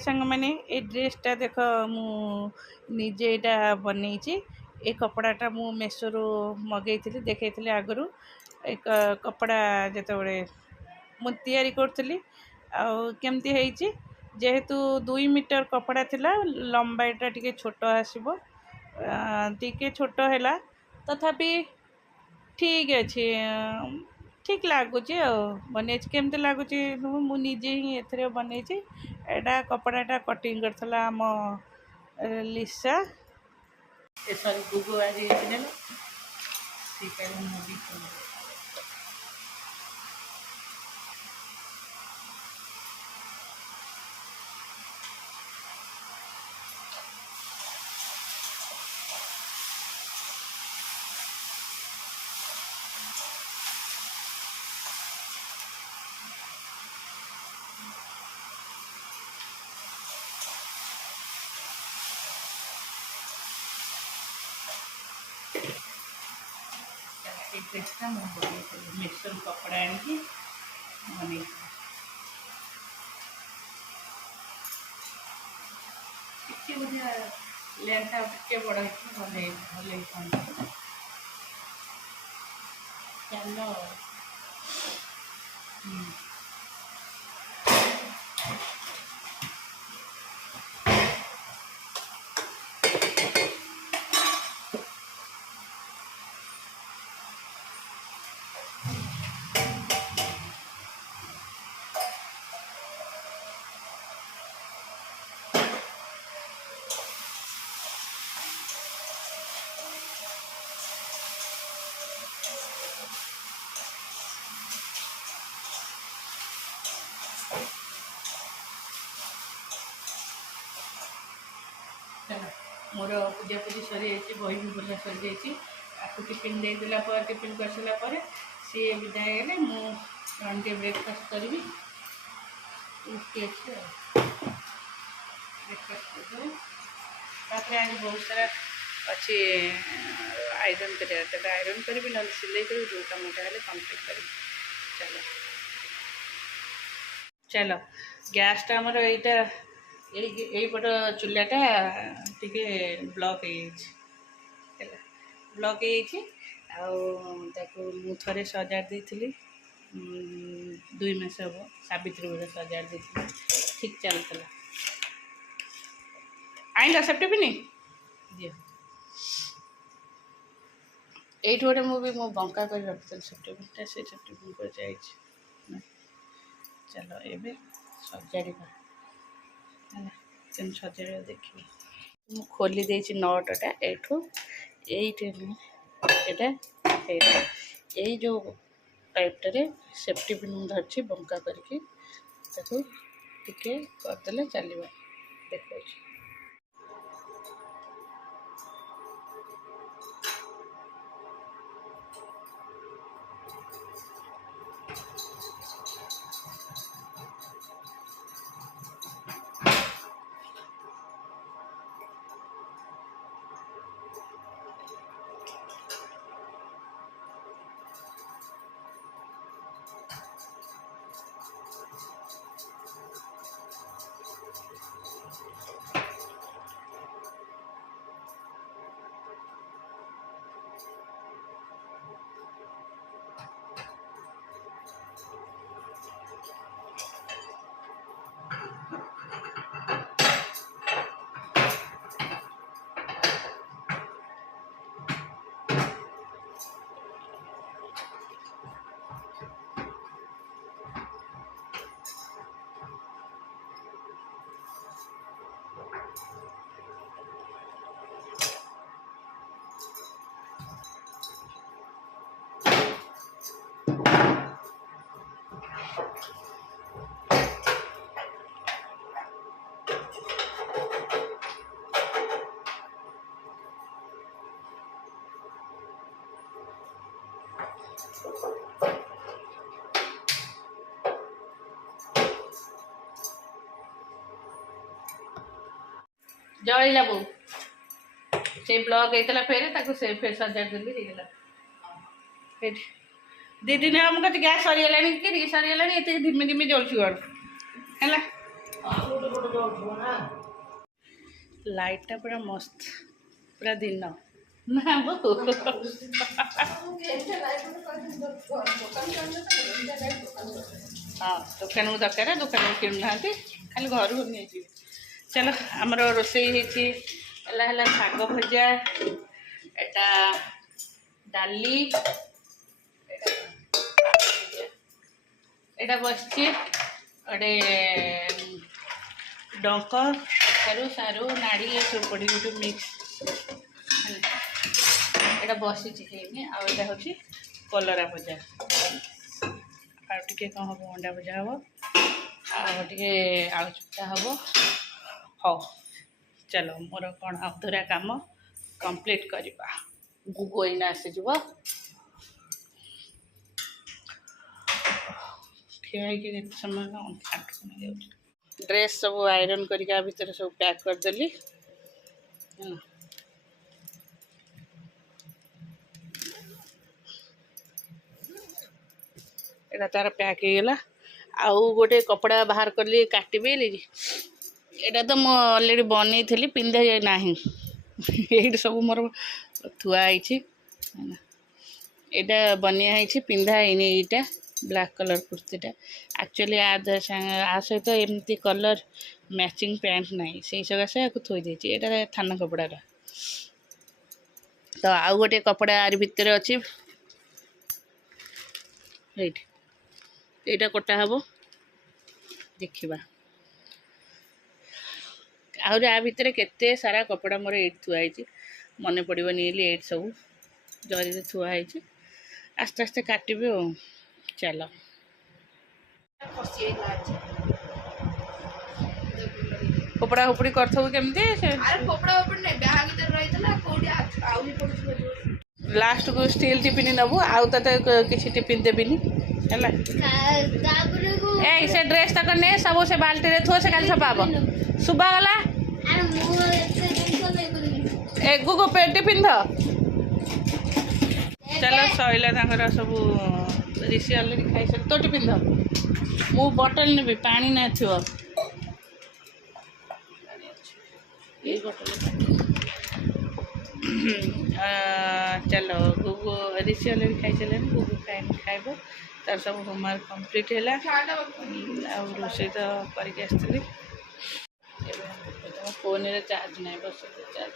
सांग मैंने ये ड्रेसटा देख मु निजे यहाँ बनई ये कपड़ाटा मु मेसोरू मगई देखी आगु एक कपड़ा जिते मुझे करी आमती जेहेतु 2 मीटर कपड़ा थिला लंबाईटा टी छोट आसब टी छोट है तथापि ठीक अच्छे ठीक लगुच बन केमती लगुच मुझे ही ए बनई एटा कपड़ाटा कटिंग करथला आम लिसा सॉरी गुगु आज ड्रेसटा मिक्सर कपड़ा आनिकी बन टे बोधे लेंथ टे बड़ भल भल चलो मोर पूजा पूजी सरी जाइए बही भी बोला सरी जाइए आपको टिफिन देदेला टिफिन कर सारापर सी विदाय गले मुझे ब्रेकफास्ट करी ब्रेकफास्ट कर आज बहुत सारा अच्छे आयरन कर आयरन करी ना सिलाई करी जो कमटा है कम्प्लीट करी चलो चलो गैसटा आमर यहाँ यहीपट चूल्हाटा टी ब्लक ब्लक हो थे सजार देती 2 मास हम सावित्री बेले सजार देती ठीक चलता आईला सेफ्टी पिनी दियो ये गोटे मुझे मो बंका कर रखी सेफ्टी पिनटा से सेफ्टी पिन कर जाए चलो ये सजाड़ा है सजा देखिए मु खोली देछि नटटा एठू एटा यही जो टाइपटे सेफ्टी पिन धरछि बंका करके टिके करदे चलो देखो जलिला बो से ब्लॉक होता फेर से फेर सजा देली फिर 2 दिन हम गैस सरीगला कि सरीगला ये धीमे धीमे जलुची है लाइटा पूरा मस्त पूरा दिन ना वो हाँ दुकान को दरकार दुकान को किणु ना खाली घर को नहीं जी। चलो आमर रोसई है शाग भजा एटा डाली एटा बसची अड़े डंक कखारू सारू नाड़ी ये सब पड़ी गोटे मिक्स एटा बसी आटा हूँ कलरा भजा आटे कौन हम अंडा भजा हम आटे आलू चुटा हम हाँ चलो मोर कौन अधूरा काम कंप्लीट करवा गुगु इना आसीज ठिया समय ड्रेस सब आयरन करके भितर सब पैक करदेली एटा तार पैक होगा आउ गोटे कपड़ा बाहर कली काटबी एटा तो मुझे अलरेडी बनई थी पिंधा जाए ना ये सब मोर थुआई एटा बनिया पिंधा है यहाँ ब्लैक कलर कुर्तीटा एक्चुअली आ सहित एमती कलर मैचिंग पैंट नहीं से सकाशे आपको थोई देती यहाँ थाना कपड़ा तो आउ गोटे कपड़ा आर भितर अच्छी यहाँ कटा हम देखा आहरी आ भितर केते सारा कपड़ा मोर ये थुआई मन पड़ोनी ये सब जरी थुआई आस्ते आस्ते काटबी चलो कपड़ा उपड़ी करथबु केमती लास्ट को स्टील टिफिन नबु आउ तते किसी टिफिन देबिनी हैला ए से ड्रेस तक ने सब से बाल्टी रे थो से काल छपाब सुबा गला ए गुगु पे टिफिन ध चलो सइला तांकर सब ऋषि अलरेडी खाई सर तो टिफिन ध मु बोतल नेबी पानी ना थियो ये बोतल चलो गुगु ऋषि अलरेडी खाई चले गुगु खाइब तार सब होमवर्क कंप्लीट है रोषे तो करके आसती फोन रे चार्ज नहीं बस चार्ज